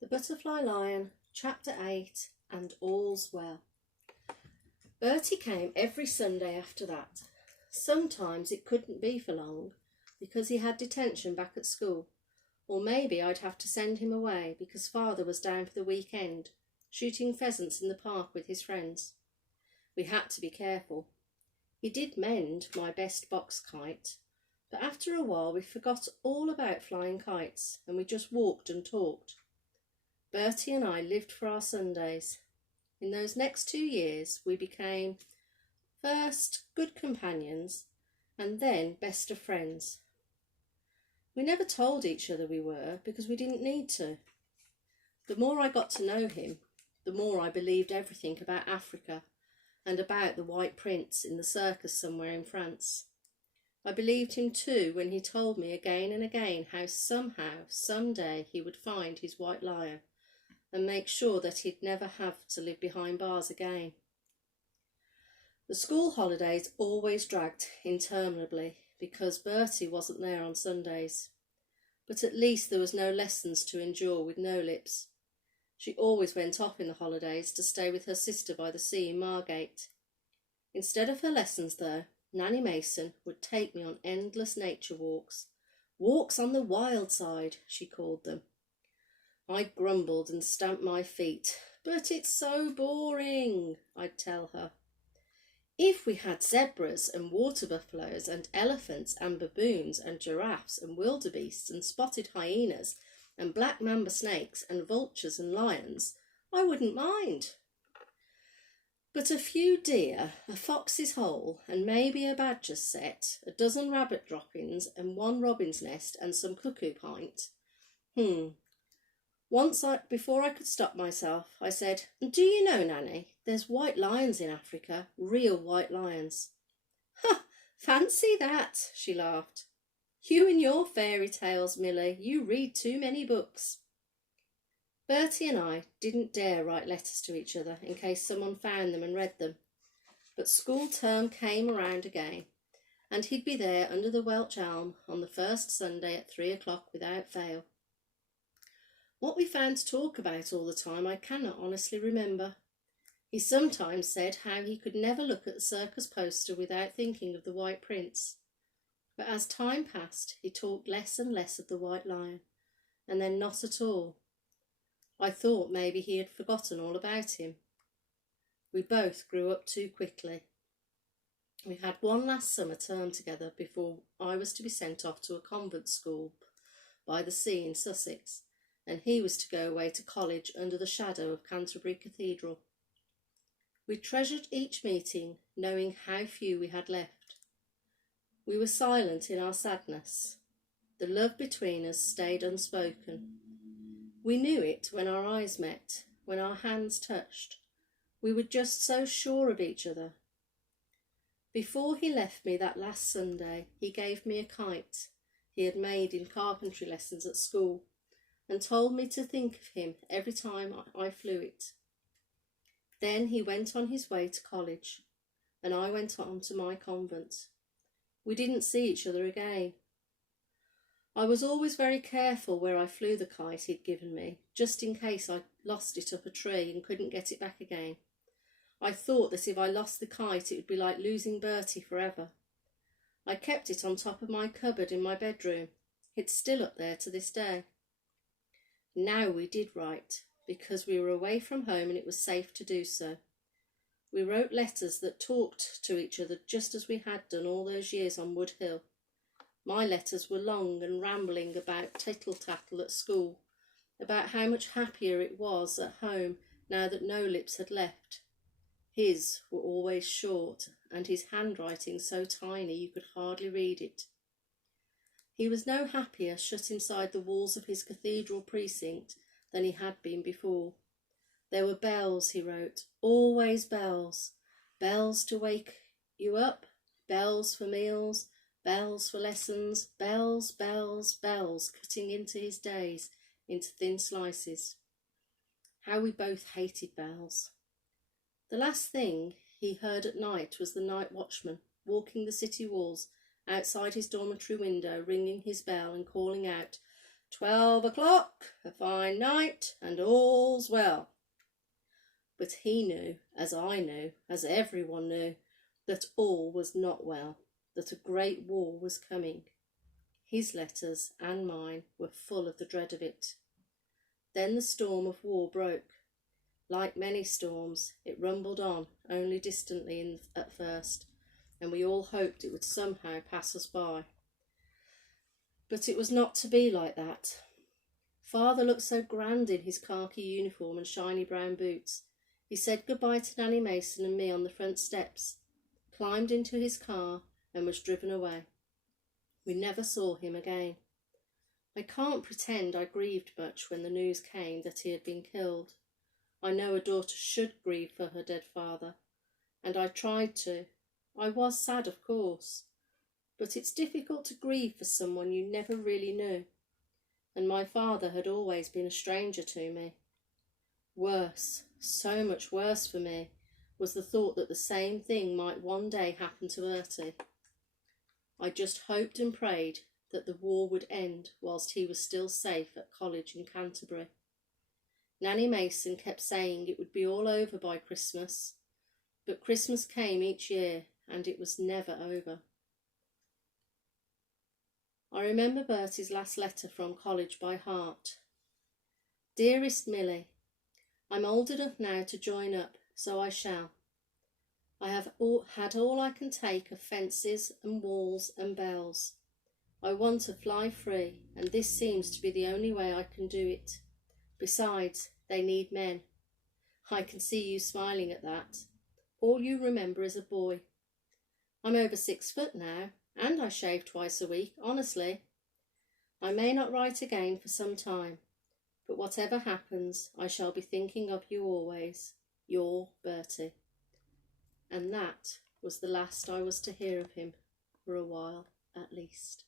The Butterfly Lion, Chapter 8, and All's Well. Bertie came every Sunday after that. Sometimes it couldn't be for long, because he had detention back at school, or maybe I'd have to send him away because father was down for the weekend, shooting pheasants in the park with his friends. We had to be careful. He did mend my best box kite, but after a while we forgot all about flying kites and we just walked and talked. Bertie and I lived for our Sundays. In those next 2 years we became first good companions and then best of friends. We never told each other we were because we didn't need to. The more I got to know him, the more I believed everything about Africa and about the White Prince in the circus somewhere in France. I believed him too when he told me again and again how somehow, someday he would find his white lion and make sure that he'd never have to live behind bars again. The school holidays always dragged interminably because Bertie wasn't there on Sundays. But at least there was no lessons to endure with No Lips. She always went off in the holidays to stay with her sister by the sea in Margate. Instead of her lessons though, Nanny Mason would take me on endless nature walks. Walks on the wild side, she called them. I grumbled and stamped my feet. But it's so boring, I'd tell her. If we had zebras and water buffaloes and elephants and baboons and giraffes and wildebeests and spotted hyenas and black mamba snakes and vultures and lions, I wouldn't mind. But a few deer, a fox's hole and maybe a badger's set, a dozen rabbit droppings and one robin's nest and some cuckoo pint. Once, before I could stop myself, I said, "Do you know, Nanny, there's white lions in Africa, real white lions." "Ha, fancy that," she laughed. "You and your fairy tales, Millie, you read too many books." Bertie and I didn't dare write letters to each other in case someone found them and read them. But school term came around again, and he'd be there under the Welch elm on the first Sunday at 3 o'clock without fail. What we found to talk about all the time I cannot honestly remember. He sometimes said how he could never look at the circus poster without thinking of the White Prince. But as time passed, he talked less and less of the White Lion, and then not at all. I thought maybe he had forgotten all about him. We both grew up too quickly. We had one last summer term together before I was to be sent off to a convent school by the sea in Sussex, and he was to go away to college under the shadow of Canterbury Cathedral. We treasured each meeting, knowing how few we had left. We were silent in our sadness. The love between us stayed unspoken. We knew it when our eyes met, when our hands touched. We were just so sure of each other. Before he left me that last Sunday, he gave me a kite he had made in carpentry lessons at school, and told me to think of him every time I flew it. Then he went on his way to college, and I went on to my convent. We didn't see each other again. I was always very careful where I flew the kite he'd given me, just in case I lost it up a tree and couldn't get it back again. I thought that if I lost the kite it would be like losing Bertie forever. I kept it on top of my cupboard in my bedroom. It's still up there to this day. Now we did write, because we were away from home and it was safe to do so. We wrote letters that talked to each other just as we had done all those years on Wood Hill. My letters were long and rambling about tittle-tattle at school, about how much happier it was at home now that No Lips had left. His were always short, and his handwriting so tiny you could hardly read it. He was no happier shut inside the walls of his cathedral precinct than he had been before. There were bells, he wrote, always bells. Bells to wake you up, bells for meals, bells for lessons, bells, bells, bells, cutting into his days into thin slices. How we both hated bells. The last thing he heard at night was the night watchman walking the city walls outside his dormitory window, ringing his bell and calling out, 12 o'clock, a fine night, and all's well. But he knew, as I knew, as everyone knew, that all was not well, that a great war was coming. His letters and mine were full of the dread of it. Then the storm of war broke. Like many storms, it rumbled on, only distantly at first, and we all hoped it would somehow pass us by. But it was not to be like that. Father looked so grand in his khaki uniform and shiny brown boots. He said goodbye to Nanny Mason and me on the front steps, climbed into his car and was driven away. We never saw him again. I can't pretend I grieved much when the news came that he had been killed. I know a daughter should grieve for her dead father, and I tried to. I was sad, of course, but it's difficult to grieve for someone you never really knew, and my father had always been a stranger to me. Worse, so much worse for me, was the thought that the same thing might one day happen to Bertie. I just hoped and prayed that the war would end whilst he was still safe at college in Canterbury. Nanny Mason kept saying it would be all over by Christmas, but Christmas came each year and it was never over. I remember Bertie's last letter from college by heart. Dearest Millie, I'm old enough now to join up, so I shall. I have had all I can take of fences and walls and bells. I want to fly free, and this seems to be the only way I can do it. Besides, they need men. I can see you smiling at that. All you remember is a boy. I'm over 6 foot now, and I shave twice a week, honestly. I may not write again for some time, but whatever happens, I shall be thinking of you always. Your Bertie. And that was the last I was to hear of him, for a while at least.